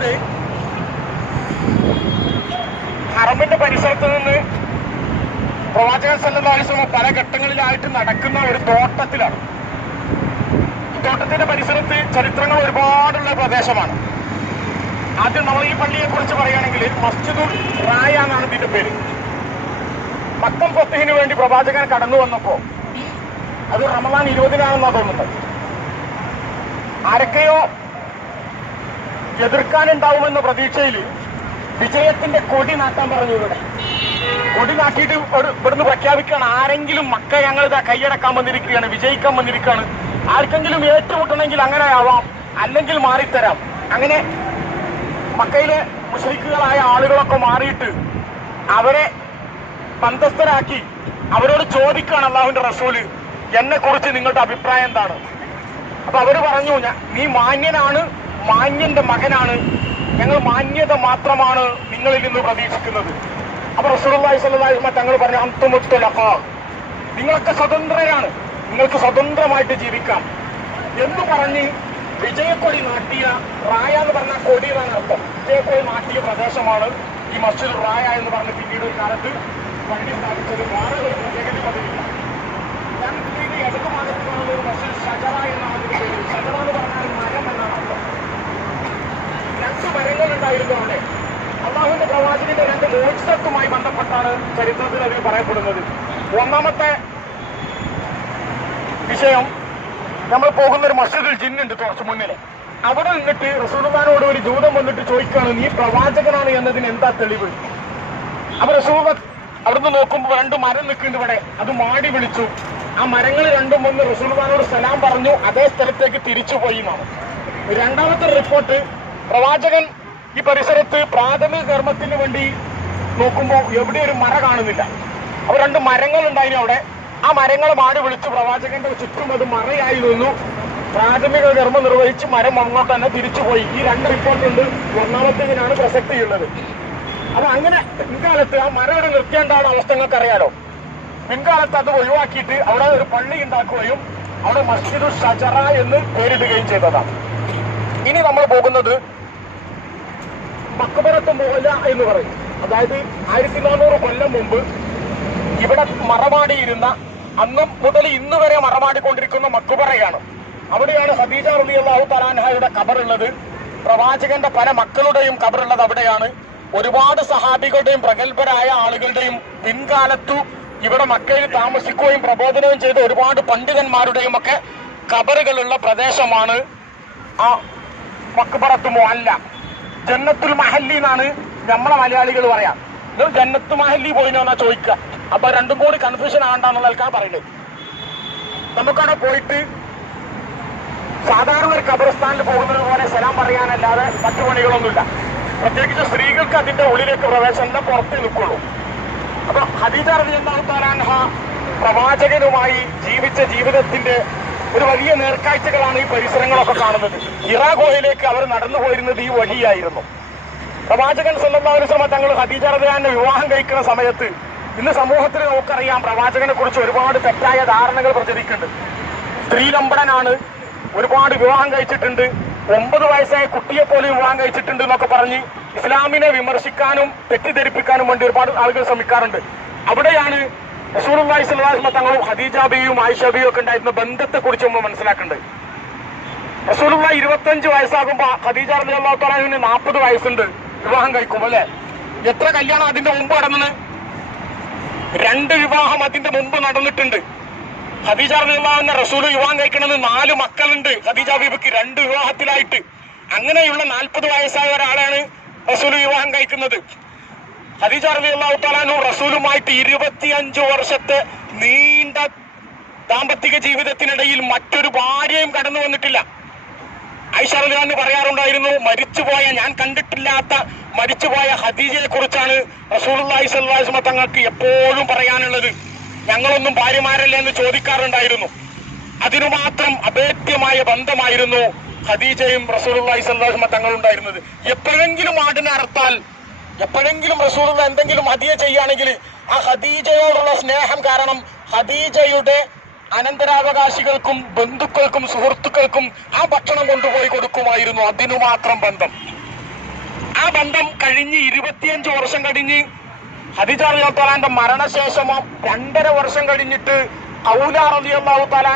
നിൽക്കുന്നത് ഹറമിന്റെ പരിസരത്ത് നിന്ന് പ്രവാചകൻ സല്ലല്ലാഹു അലൈഹി വസല്ലം പല ഘട്ടങ്ങളിലായിട്ട് നടക്കുന്ന ഒരു തോട്ടത്തിലാണ്. ഈ തോട്ടത്തിന്റെ പരിസരത്ത് ചരിത്രങ്ങൾ ഒരുപാടുള്ള പ്രദേശമാണ്. ആദ്യം നമ്മൾ ഈ പള്ളിയെ കുറിച്ച് പറയുകയാണെങ്കിൽ മസ്ജിദുൽ റായ എന്നാണ് ഇതിന്റെ പേര്. മക്കം ഫത്ഹിന് വേണ്ടി പ്രവാചകൻ കടന്നു വന്നപ്പോ അത് റമദാൻ 20-നാണെന്നാണ് തോന്നുന്നത്. ആരൊക്കെയോ എതിർക്കാനുണ്ടാവുമെന്ന പ്രതീക്ഷയിൽ വിജയത്തിന്റെ കൊടി നാട്ടാൻ പറഞ്ഞു. കൊടി നാട്ടിയിട്ട് ഇവിടുന്ന് പ്രഖ്യാപിക്കുകയാണ്, ആരെങ്കിലും മക്ക ഞങ്ങൾ ഇതാ കൈയടക്കാൻ വന്നിരിക്കുകയാണ്, വിജയിക്കാൻ വന്നിരിക്കുകയാണ്, ആർക്കെങ്കിലും ഏറ്റുമുട്ടണമെങ്കിൽ അങ്ങനെ ആവാം, അല്ലെങ്കിൽ മാറിത്തരാം. അങ്ങനെ മക്കയിലെ മുശ്രിക്കുകളായ ആളുകളൊക്കെ മാറിയിട്ട് അവരെ ബന്ധസ്ഥരാക്കി അവരോട് ചോദിക്കുകയാണ് അള്ളാഹുവിന്റെ റസൂല്, എന്നെ കുറിച്ച് നിങ്ങളുടെ അഭിപ്രായം എന്താണ്? അപ്പൊ അവര് പറഞ്ഞു, നീ മാന്യനാണ്, മാന്യന്റെ മകനാണ്, ഞങ്ങൾ മാന്യത മാത്രമാണ് നിങ്ങളിൽ നിന്ന് പ്രതീക്ഷിക്കുന്നത്. അപ്പൊ റസൂലുള്ളാഹി സ്വല്ലല്ലാഹു അലൈഹി വസല്ലം തങ്ങൾ പറഞ്ഞു, അൻതും മുത്തലഖാ, നിങ്ങളൊക്കെ സ്വതന്ത്രരാണ്, നിങ്ങൾക്ക് സ്വതന്ത്രമായിട്ട് ജീവിക്കാം എന്ന് പറഞ്ഞ് വിജയക്കൊടി നാട്ടിയ, റായ എന്ന് പറഞ്ഞ കൊടി എന്നാണ് അർത്ഥം, വിജയക്കൊടി നാട്ടിയ പ്രദേശമാണ് ഈ മസ്ജിദ് റായ എന്ന് പറഞ്ഞ് പിന്നീട് ഒരു കാലത്ത് പള്ളി സ്ഥാപിച്ചത്. വേറെ ഒരു പ്രത്യേകത പതിവില്ല. ഞാൻ പിന്നീട് ഇടതു ഭാഗത്ത് പറഞ്ഞ ഒരു മസ്ജിദ് ഷജറ എന്നാണ് അതിന്റെ പേര്. ഷജറ എന്ന് പറഞ്ഞാൽ മരം എന്നാണ് അർത്ഥം. 2 മരങ്ങളുണ്ടായിരുന്നു അവിടെ. അള്ളാഹുവിന്റെ പ്രവാചകന്റെ 2 മോചിസത്തുമായി ബന്ധപ്പെട്ടാണ് ചരിത്രത്തിൽ അതിൽ പറയപ്പെടുന്നത്. ഒന്നാമത്തെ വിഷയം, നമ്മൾ പോകുന്ന ഒരു മസ്ജിദുൽ ജിന്നുണ്ട് കുറച്ച് മുന്നിൽ. അവിടെ നിന്നിട്ട് റസൂലുള്ളാഹിനോട് ഒരു ജൂതൻ വന്നിട്ട് ചോദിക്കുകയാണ്, നീ പ്രവാചകനാണ് എന്നതിന് എന്താ തെളിവ്? അപ്പൊ റസൂലുള്ളാഹി അവിടുന്ന് നോക്കുമ്പോൾ 2 മരം നിൽക്കുന്നുണ്ട് ഇവിടെ. അത് മാടി വിളിച്ചു. ആ മരങ്ങൾ രണ്ടും വന്ന് റസൂലുള്ളാഹിനോട് സലാം പറഞ്ഞു, അതേ സ്ഥലത്തേക്ക് തിരിച്ചുപോയി എന്നാണ്. രണ്ടാമത്തെ റിപ്പോർട്ട്, പ്രവാചകൻ ഈ പരിസരത്ത് പ്രാഥമിക കർമ്മത്തിന് വേണ്ടി നോക്കുമ്പോൾ എവിടെ ഒരു മര കാണുന്നില്ല. അപ്പൊ 2 മരങ്ങൾ ഉണ്ടായിരുന്നു അവിടെ. ആ മരങ്ങൾ മാടി വിളിച്ചു, പ്രവാചകന്റെ ചുറ്റും അത് മറയായി നിന്നു. പ്രാഥമിക കർമ്മം നിർവഹിച്ച് മരം അങ്ങോട്ട് തന്നെ തിരിച്ചുപോയി. ഈ 2 റിപ്പോർട്ടുണ്ട്. ഒന്നാമത്തേതിനാണ് പ്രസക്തിയുള്ളത്. അപ്പൊ അങ്ങനെ പിൻകാലത്ത് ആ മരം ഇവിടെ നിർത്തേണ്ടാണ് അവസ്ഥ നിങ്ങൾക്ക് അറിയാലോ. പിൻകാലത്ത് അത് ഒഴിവാക്കിയിട്ട് അവിടെ ഒരു പള്ളി ഉണ്ടാക്കുകയും അവിടെ മസ്ജിദുൽ ഷജറ എന്ന് പേരിടുകയും ചെയ്തതാണ്. ഇനി നമ്മൾ പോകുന്നത് മഖ്ബറത്തുൽ മുഅല്ല എന്ന് പറയും. അതായത് 1400 കൊല്ലം മുമ്പ് ഇവിടെ മറമാടിയിരുന്ന, അന്നും മുതൽ ഇന്ന് വരെ മറമാടിക്കൊണ്ടിരിക്കുന്ന മഖ്ബറയാണ്. അവിടെയാണ് ഖദീജ റളിയല്ലാഹു തആല അൻഹയുടെ ഖബറുള്ളത്. പ്രവാചകന്റെ പല മക്കളുടെയും ഖബറുള്ളത് അവിടെയാണ്. ഒരുപാട് സഹാബികളുടെയും പ്രഗത്ഭരായ ആളുകളുടെയും പിൻകാലത്തു ഇവിടെ മക്കയിൽ താമസിക്കുകയും പ്രബോധനവും ചെയ്ത ഒരുപാട് പണ്ഡിതന്മാരുടെയും ഒക്കെ ഖബറുകളുള്ള പ്രദേശമാണ് ആ മഖ്ബറത്തുൽ മുഅല്ല. ജന്നത്തുൽ മഹല്ലി എന്നാണ് നമ്മളെ മലയാളികൾ പറയാം. ഇത് ജന്നത്തു മഹല്ലി പോയിനോന്നാ ചോദിക്കുക. അപ്പൊ രണ്ടും കൂടി കൺഫ്യൂഷൻ ആകണ്ടെന്നുള്ള ആൾക്കാർ പറയുന്നത്. നമുക്കവിടെ പോയിട്ട് സാധാരണ ഒരു ഖബർസ്ഥാനിൽ പോകുന്നത് പോലെ സലാം പറയാനല്ലാതെ മറ്റു പണികളൊന്നുമില്ല. പ്രത്യേകിച്ച് സ്ത്രീകൾക്ക് അതിന്റെ ഉള്ളിലേക്ക് പ്രവേശനം, പുറത്ത് നിൽക്കുള്ളൂ. അപ്പൊ ഖദീജ റളിയല്ലാഹു തആല അൻഹ പ്രവാചകനുമായി ജീവിച്ച ജീവിതത്തിന്റെ ഒരു വലിയ നേർക്കാഴ്ചകളാണ് ഈ പരിസരങ്ങളൊക്കെ കാണുന്നത്. ഹിറാ ഗുഹയിലേക്ക് അവർ നടന്നു പോയിരുന്നത് ഈ വഴിയായിരുന്നു. പ്രവാചകൻ സല്ലല്ലാഹു അലൈഹി വസല്ലം തങ്ങൾ ഖദീജ റളിയല്ലാഹു അൻഹയെ വിവാഹം കഴിക്കുന്ന സമയത്ത്, ഇന്ന് സമൂഹത്തിൽ നമുക്കറിയാം പ്രവാചകനെ കുറിച്ച് ഒരുപാട് തെറ്റായ ധാരണകൾ പ്രചരിക്കുന്നുണ്ട്. സ്ത്രീലമ്പടനാണ്, ഒരുപാട് വിവാഹം കഴിച്ചിട്ടുണ്ട്, 9 വയസ്സായ കുട്ടിയെ പോലും വിവാഹം കഴിച്ചിട്ടുണ്ട് എന്നൊക്കെ പറഞ്ഞ് ഇസ്ലാമിനെ വിമർശിക്കാനും തെറ്റിദ്ധരിപ്പിക്കാനും വേണ്ടി ഒരുപാട് ആളുകൾ ശ്രമിക്കാറുണ്ട്. അവിടെയാണ് റസൂലുള്ളാഹി സ്വല്ലല്ലാഹു അലൈഹി വസല്ലം തങ്ങളും ഖദീജ ബിയും ആയിഷ ബിയും ഒക്കെ ഉണ്ടായിരുന്ന ബന്ധത്തെ കുറിച്ച് നമ്മൾ മനസ്സിലാക്കേണ്ടത്. റസൂലുള്ളാഹി 25 വയസ്സാകുമ്പോൾ ഖദീജ റളിയല്ലാഹു തആല അൻഹയ്ക്ക് 40 വയസ്സുണ്ട് വിവാഹം കഴിക്കുമ്പോൾ. അല്ലെ, എത്ര കല്യാണം അതിന്റെ മുമ്പ് നടന്നത്? 2 വിവാഹം അതിന്റെ മുമ്പ് നടന്നിട്ടുണ്ട്. ഖദീജ റളിയല്ലാഹു അൻഹ റസൂൽ വിവാഹം കഴിക്കുന്നത് 4 മക്കളുണ്ട് ഖദീജ ബീബിക്ക് 2 വിവാഹത്തിലായിട്ട്. അങ്ങനെയുള്ള 40 വയസ്സായ ഒരാളാണ് റസൂൽ വിവാഹം കഴിക്കുന്നത്. ഖദീജ റളിയല്ലാഹു തആല അൻഹ റസൂലുമായിട്ട് 25 വർഷത്തെ നീണ്ട ദാമ്പത്തിക ജീവിതത്തിനിടയിൽ മറ്റൊരു ഭാര്യയും കടന്നു വന്നിട്ടില്ല. ആയിഷ റളിയല്ലാഹു അൻഹ പറയാറുണ്ടായിരുന്നു, മരിച്ചുപോയ, ഞാൻ കണ്ടിട്ടില്ലാത്ത മരിച്ചുപോയ ഖദീജയെ കുറിച്ചാണ് റസൂലുള്ളാഹി സ്വല്ലല്ലാഹു അലൈഹി വസല്ലം തങ്ങൾക്ക് എപ്പോഴും പറയാനുള്ളത്. ഞങ്ങളൊന്നും ഭാര്യമാരല്ലേ എന്ന് ചോദിക്കാറുണ്ടായിരുന്നു. അതിനു മാത്രം അഭേദ്യമായ ബന്ധമായിരുന്നു ഖദീജയും റസൂലുള്ളാഹി സ്വല്ലല്ലാഹു അലൈഹി വസല്ലം തങ്ങളുണ്ടായിരുന്നത്. എപ്പോഴെങ്കിലും ആടിനെ അറുത്താൽ, എപ്പോഴെങ്കിലും റസൂലുള്ള എന്തെങ്കിലും ഹദിയ ചെയ്യുകയാണെങ്കിൽ ആ ഖദീജയോടുള്ള സ്നേഹം കാരണം ഖദീജയുടെ അനന്തരാവകാശികൾക്കും ബന്ധുക്കൾക്കും സുഹൃത്തുക്കൾക്കും ആ ഭക്ഷണം കൊണ്ടുപോയി കൊടുക്കുമായിരുന്നു. അതിനു മാത്രം ബന്ധം. ആ ബന്ധം കഴിഞ്ഞ് 25 വർഷം കഴിഞ്ഞ് ഖദീജ റളിയല്ലാഹു തആലയുടെ മരണശേഷമോ 2.5 വർഷം കഴിഞ്ഞിട്ട് ഖൗല റളിയല്ലാഹു തആല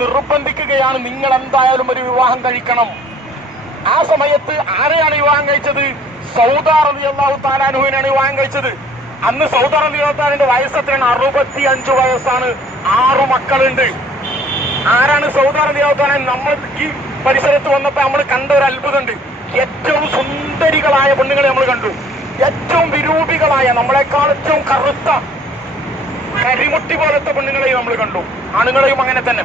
നിർബന്ധിക്കുകയാണ്, നിങ്ങൾ എന്തായാലും ഒരു വിവാഹം കഴിക്കണം. ആ സമയത്ത് ആരെയാണ് വിവാഹം കഴിച്ചത്? സൗദ റളിയല്ലാഹു തആലയാണ് വിവാഹം കഴിച്ചത്. അന്ന് സൗദ റളിയല്ലാഹു തആലയുടെ വയസ്സ് എത്രയാണ്? 65 വയസ്സാണ്. 6 മക്കളുണ്ട്. ആരാണ് സൗദ റളിയല്ലാഹു തആല? നമ്മൾ ഈ പരിസരത്ത് വന്നപ്പോ നമ്മൾ കണ്ട ഒരു അത്ഭുതമുണ്ട്. ഏറ്റവും സുന്ദരികളായ പെണ്ണുങ്ങളെ നമ്മൾ കണ്ടു. ഏറ്റവും വിരൂപികളായ, നമ്മളെക്കാൾ ഏറ്റവും കറുത്ത കരിമുട്ടി പോലത്തെ പെണ്ണുങ്ങളെയും നമ്മൾ കണ്ടു. ആണുങ്ങളെയും അങ്ങനെ തന്നെ.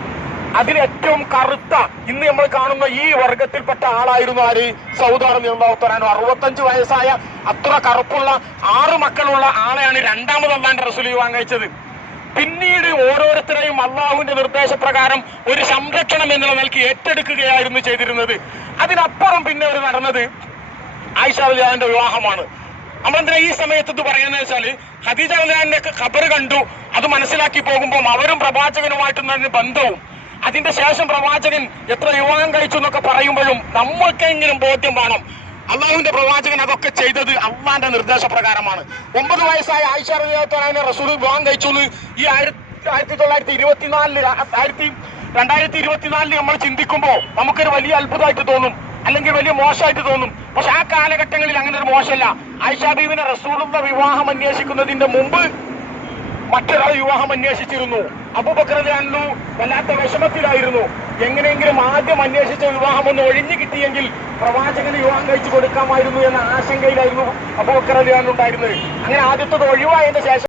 അതിലേറ്റവും കറുത്ത ഇന്ന് നമ്മൾ കാണുന്ന ഈ വർഗത്തിൽപ്പെട്ട ആളായിരുന്നു ആര്? സൗദ റളിയല്ലാഹു തആല. 65 വയസ്സായ അത്ര കറുപ്പുള്ള 6 മക്കളുള്ള ആളെയാണ് രണ്ടാമത് അല്ലാഹുവിന്റെ റസൂൽ വിവാഹം കഴിച്ചത്. പിന്നീട് ഓരോരുത്തരെയും അള്ളാഹുവിന്റെ നിർദ്ദേശപ്രകാരം ഒരു സംരക്ഷണം എന്നുള്ള നിലയ്ക്ക് ഏറ്റെടുക്കുകയായിരുന്നു ചെയ്തിരുന്നത്. അതിനപ്പുറം പിന്നെ ഒരു നടന്നത് ആയിഷ റളിയല്ലാഹുവിന്റെ വിവാഹമാണ്. നമ്മളെന്തിനാ ഈ സമയത്ത് ഇത് പറയുന്നത് വെച്ചാല്, ഖദീജ റളിയല്ലാഹുവിന്റെ ഖബർ കണ്ടു, അത് മനസ്സിലാക്കി പോകുമ്പോൾ അവരും പ്രവാചകനുമായിട്ടുള്ള ബന്ധവും, അതിന്റെ ശേഷം പ്രവാചകൻ എത്ര വിവാഹം കഴിച്ചു എന്നൊക്കെ പറയുമ്പോഴും നമ്മൾക്കെങ്കിലും ബോധ്യം വേണം, അള്ളാഹുവിന്റെ പ്രവാചകൻ അതൊക്കെ ചെയ്തത് അള്ളാന്റെ നിർദ്ദേശപ്രകാരമാണ്. 9 വയസ്സായ ആയിഷ റളിയല്ലാഹു തആല റസൂൽ വിവാഹം കഴിച്ചു എന്ന് ഈ 2024 നമ്മൾ ചിന്തിക്കുമ്പോ നമുക്കൊരു വലിയ അത്ഭുതമായിട്ട് തോന്നും, അല്ലെങ്കിൽ വലിയ മോശമായിട്ട് തോന്നും. പക്ഷെ ആ കാലഘട്ടങ്ങളിൽ അങ്ങനെ ഒരു മോശമല്ല. ആയിഷ ബീവിനെ റസൂലുള്ള വിവാഹം അന്വേഷിക്കുന്നതിന്റെ മുമ്പ് മറ്റൊരാൾ വിവാഹം അന്വേഷിച്ചിരുന്നു. അബൂബക്കർ റളിയല്ലാഹു വല്ലാത്ത വിഷമത്തിലായിരുന്നു. എങ്ങനെയെങ്കിലും ആദ്യം അന്വേഷിച്ച വിവാഹം ഒന്ന് ഒഴിഞ്ഞു കിട്ടിയെങ്കിൽ പ്രവാചകന് വിവാഹം കഴിച്ചു കൊടുക്കാമായിരുന്നു എന്ന ആശങ്കയിലായിരുന്നു അബൂബക്കർ റളിയല്ലാഹു ഉണ്ടായിരുന്നത്. അങ്ങനെ ആദ്യത്തത് ഒഴിവായതിന്റെ ശേഷം